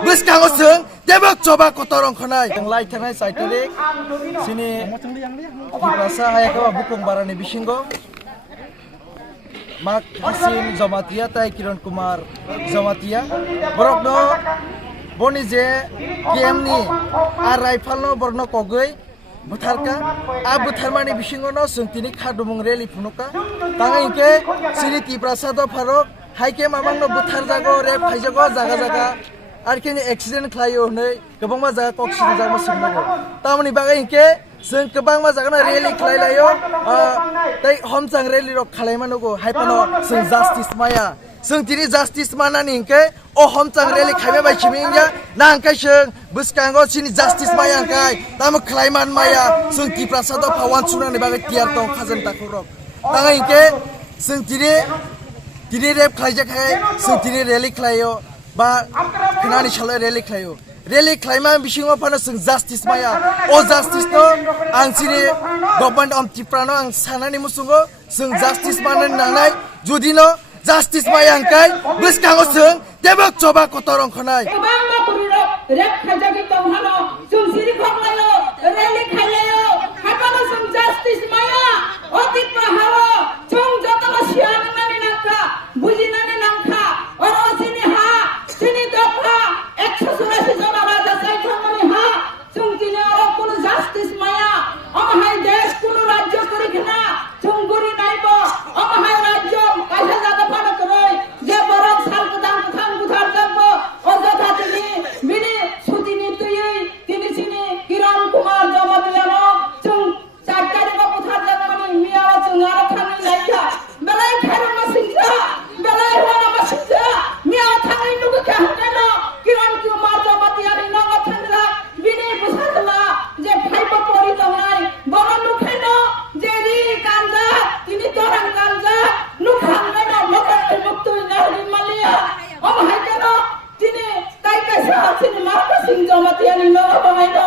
beskang oseng debak coba kotorong khonai lai thanai saitarik sini rasa hayaka bukung barani bisingo mak hasim jamatia tai kiran kumar jamatia borokno boni je game ni ar rifle no borno kogoi butarka a butarmani bisingo no sungtini khadumung rally phunuka tangai ke siri tiprasado farok haike mamangno butar jago re phaijago jaga jaga আর কেন accident খাইও হनै गोबांमा जागा कक्सिजन जामा सिंनांगौ तामनि बागै इनके जों गोबांमा जागाना रेली खालायलायो तै हमजां रेली रक खालायमानगौ हाइपानो जों justice माया जों दिनै जास्टिस मानानि इनके अ हमजां रेली खायमे बायखिमिंया ना आंखाय जों बुसकांगो सिनि जास्टिस माया आंखाय ताम खालायमान माया जों तिप्रासाद फावान सुनानि बागै तियार दं खाजन ताखुरक ताङा इनके जों दिनै रेप खालायजाखाय जों दिनै रेली खालायो ba kenani chalai rally klaima bisingo phano sing justice maya o justice no ang sini government am tiprano ang sanani musungo sing justice manan nangnai jodi no justice maya angkai biskango sing debak coba kotorong khonai bangma kuriro rep khajagi tomhano sing siri khoklayo rally khalayo hapano sing justice maya o tipraharo chung jotala sianani nangkha bujinani nangkha or o sini ha sini dokha 184 জন রাজা সাইখানি হা চুংকিনে আর কোন justice মায়া আমহাই দেশ কোন রাজ্য করি কিনা চুংগুরি নাইব আমহাই রাজ্য কাইসা জায়গা ফানা করে যে বড় সাল প্রদান প্রধান বুঝার জন্য অযথা তিনি সুদিনী তুই তিনি চিনি কিরণ কুমার জমাদিয়ানো চুং চারটারে বা বুঝার জন্য মিয়া চুঙার খানি লাইখা বেলাই খারো না সিংসা বেলাই হওয়া না সিংসা মিয়া থাকাই নুকে কাহনা কিরণ কুমার জমাদিয়ানি নগা থানরা বিনে বুঝাতলা যে ভাইপো পরি তংনাই বড় নুখাইনো যে রি কানজা তিনি তোরাং কানজা নুখানগাই না লোকাল মুক্তই না মালিয়া ও হাইকানো তিনি কাই কাইসা আছেন মার্কা সিং জমাদিয়ানি নগা বানাইনো